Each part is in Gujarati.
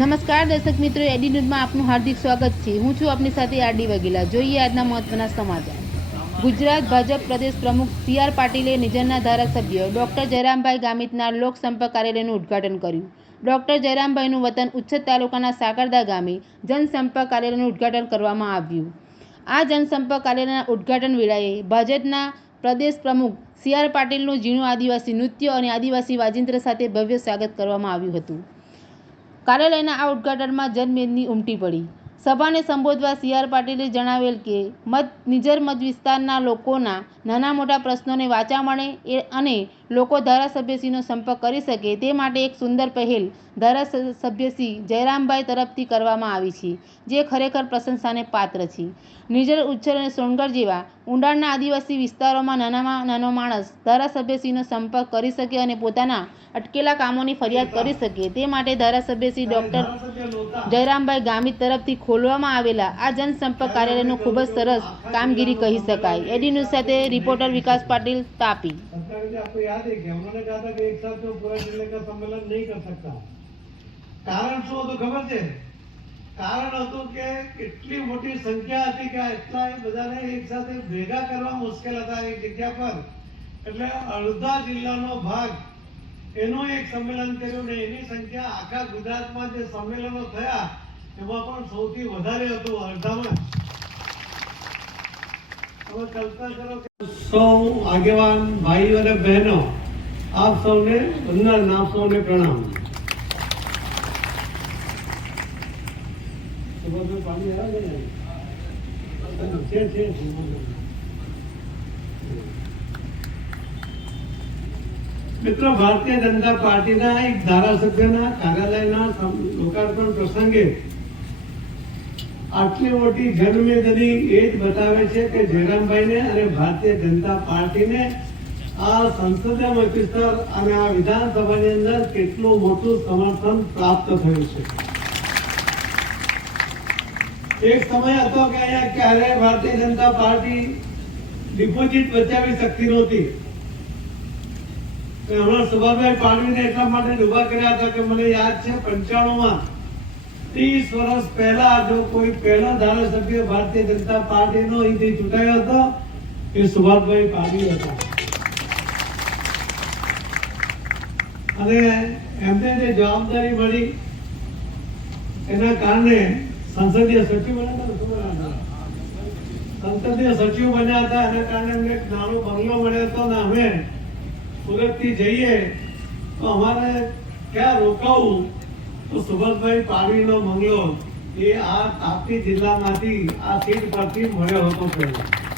નમસ્કાર દર્શક મિત્રો, એડી ન્યૂઝમાં આપનું હાર્દિક સ્વાગત છે. હું છું આપની સાથે આરડી વગેલા. જોઈએ આજના મહત્વના સમાચાર. ગુજરાત ભાજપ પ્રદેશ પ્રમુખ સી આર પાટીલે નિઝરના ધારાસભ્ય ડોક્ટર જયરામભાઈ ગામિતના લોકસંપર્ક કાર્યાલયનું ઉદ્ઘાટન કર્યું. ડોક્ટર જયરામભાઈનું વતન ઉચ્છદ તાલુકાના સાકરદા ગામે જનસંપર્ક કાર્યાલયનું ઉદ્ઘાટન કરવામાં આવ્યું. આ જનસંપર્ક કાર્યાલયના ઉદ્ઘાટન વેળાએ ભાજપના પ્રદેશ પ્રમુખ સી આર પાટીલનું ઝીણું આદિવાસી નૃત્ય અને આદિવાસી વાજિંત્ર સાથે ભવ્ય સ્વાગત કરવામાં આવ્યું હતું. કાર્યાલયના આ ઉદ્ઘાટનમાં જનમેદની ઉમટી પડી. સભાને સંબોધવા સી આર પાટીલે જણાવેલ કે, મત, નિજર મત વિસ્તારના લોકોના નાના મોટા પ્રશ્નોને વાચા મળે એ અને લોકો ધારાસભ્યશ્રીનો સંપર્ક કરી શકે તે માટે એક સુંદર પહેલ ધારાસભ્યશ્રી જયરામભાઈ તરફથી કરવામાં આવી છે, જે ખરેખર પ્રશંસાને પાત્ર છે. નિજર ઉચ્છર અને સોનગઢ જેવા ઊંડાણના આદિવાસી વિસ્તારોમાં નાનામાં નાનો માણસ ધારાસભ્યશ્રીનો સંપર્ક કરી શકે અને પોતાના અટકેલા કામોની ફરિયાદ કરી શકે તે માટે ધારાસભ્યશ્રી ડૉક્ટર જયરામભાઈ ગામિત તરફથી ખોલવામાં આવેલા આ જનસંપર્ક કાર્યાલયનું ખૂબ જ સરસ કામગીરી કહી શકાય. એડી ન્યૂઝ સાથે રિપોર્ટર વિકાસ પાટીલ તાપી. सरकार ने आपको याद है क्या उन्होंने कहा था कि एक साथ में पूरा जिले का सम्मेलन नहीं कर सकता કારણ શું હતું ખબર છે કારણ હતું કે એટલી મોટી સંખ્યા હતી કે આ એટલા બધાને એક સાથે ભેગા કરવા મુશ્કેલ હતા એક જગ્યા પર એટલે અડધા જિલ્લાનો ભાગ એનું એક સંમેલન કર્યું ને એની સંખ્યા આખા ગુજરાતમાં જે સંમેલનો થયા એમાં પણ સૌથી વધારે હતું અડધામાં હવે કલ્પના કરો કે સૌ આગેવાન ભાઈઓ અને બહેનો, આપ સૌને વંદન આપ સૌને પ્રણામ. પાણી આવે મિત્રો, ભારતીય જનતા પાર્ટીના એક ધારાસભ્યના કાર્યાલયના લોકાર્પણ પ્રસંગે આટલી મોટી જનમેદની એ જ બતાવે છે કે જયરામભાઈને અને ભારતીય જનતા પાર્ટીને આ સંસદીય મત અને આ વિધાનસભાની અંદર કેટલું મોટું સમર્થન પ્રાપ્ત થયું છે. એક સમય હતો કે અહીંયા ક્યારે ભારતીય જનતા પાર્ટી ડિપોઝિટ બચાવી શકતી નહોતી. હમણાં સુભાષભાઈ પાડવીને એટલા માટે ડૂબા કર્યા હતા કે મને યાદ છે પંચાણું માં ત્રીસ વર્ષ પહેલા જો કોઈ પહેલો ધારાસભ્ય ભારતીય જનતા પાર્ટીનો અહીંથી ચૂંટાયો હતો, એ સુભાષભાઈ પાડવી હતા અને એમને જે જવાબદારી મળી, એના કારણે સંસદીય સચિવ? સંસદીય સચિવ બન્યા હતા, એના કારણે અમને નાનો બંગલો મળ્યો હતો ને અમે સુરતથી જઈએ, તો અમારે ક્યાં રોકાવું તો સુભાષભાઈ પાડવીનો બંગલો એ આ તાપી જિલ્લામાંથી આ સીટ પરથી મળ્યો હતો પહેલા.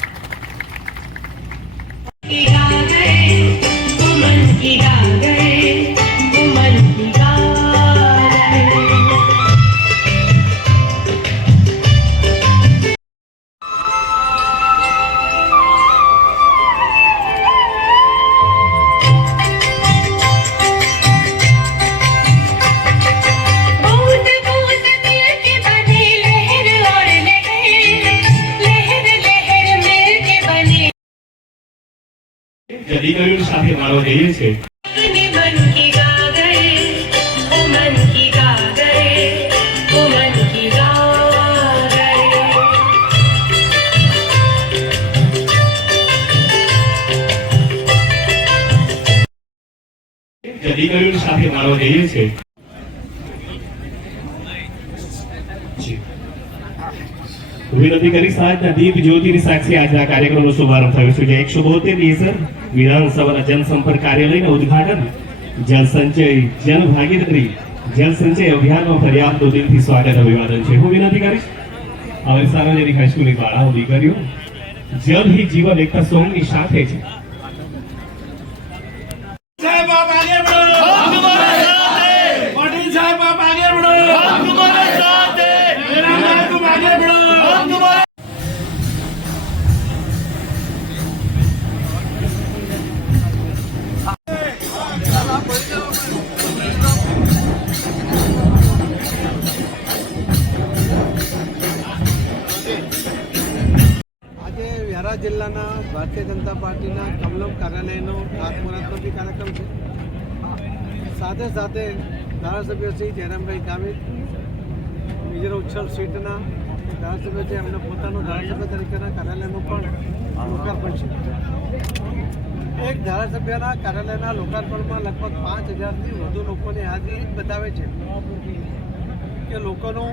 દીકરીઓ સાથે મારો ધ્યેય છે. દીકરીઓ સાથે મારો ધ્યેય છે. વિનંતી કરીશ આજના દીપ જ્યોતિની સાક્ષી આજના કાર્યક્રમનો શુભારંભ થયો છે. જે એકસો બોતેરની સર વિધાનસભાના જનસંપર્ક કાર્યાલયનું ઉદઘાટન જલસંચય જન ભાગીદારી જલસંચય અભિયાનમાં ફરિયાદનું દિલથી સ્વાગત અભિવાદન છે. હું વિનંતી કરીશ, હવે સાર્વજનિક હાઈસ્કૂલની બાળાઓ દીકરીઓ જલ હી જીવન એકતા સોંગની સાથે છે જય બાબા આજે જિલ્લાના ભારતીય જનતા પાર્ટીના કમલમ કાર્યાલયનો ખાતમુહૂર્તનો બી કાર્યક્રમ છે. સાથે સાથે ધારાસભ્ય શ્રી જયરામભાઈ ગામિત વિજય ઉચ્છલ સીટના ધારાસભ્ય છે, એમને પોતાનું ધારાસભ્ય તરીકેના કાર્યાલયનું પણ લોકાર્પણ છે. એક ધારાસભ્યના કાર્યાલયના લોકાર્પણમાં લગભગ પાંચ હજારથી વધુ લોકોની હાજરી જ બતાવે છે કે લોકોનું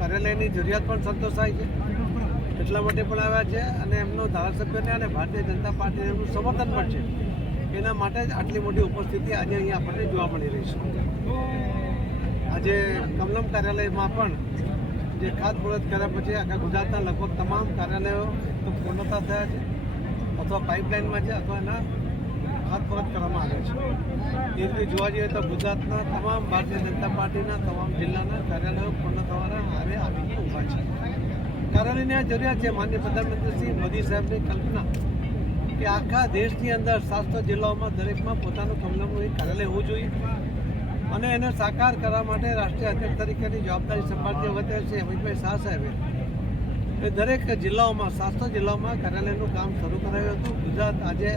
કાર્યાલયની જરૂરિયાત પણ સંતોષાય છે. એટલા માટે પણ આવ્યા છે અને એમનો ધારાસભ્યને અને ભારતીય જનતા પાર્ટીને એમનું સમર્થન પણ છે. એના માટે જ આટલી મોટી ઉપસ્થિતિ આજે અહીંયા આપણને જોવા મળી રહી છે. આજે કમલમ કાર્યાલયમાં પણ જે ખાતમુહૂર્ત કર્યા પછી આખા ગુજરાતના લગભગ તમામ કાર્યાલયો તો પૂર્ણતા થયા છે અથવા પાઇપલાઇનમાં છે અથવા એના ખાતમુહૂર્ત કરવામાં આવ્યા છે. એ રીતે જોવા જઈએ તો ગુજરાતના તમામ ભારતીય જનતા પાર્ટીના, તમામ જિલ્લાના કાર્યાલયો કાર્યાલયની આ જરૂરિયાત છે. માન્ય પ્રધાનમંત્રી શ્રી મોદી સાહેબની કલ્પના કે આખા દેશની અંદર સાતસો જિલ્લાઓમાં દરેકમાં પોતાનું કમલમનું એક કાર્યાલય હોવું જોઈએ અને એને સાકાર કરવા માટે રાષ્ટ્રીય અધ્યક્ષ તરીકેની જવાબદારી સંભાળતી વખતે છે અમિતભાઈ શાહ સાહેબે એ દરેક જિલ્લાઓમાં સાતસો જિલ્લાઓમાં કાર્યાલયનું કામ શરૂ કરાયું હતું. ગુજરાત આજે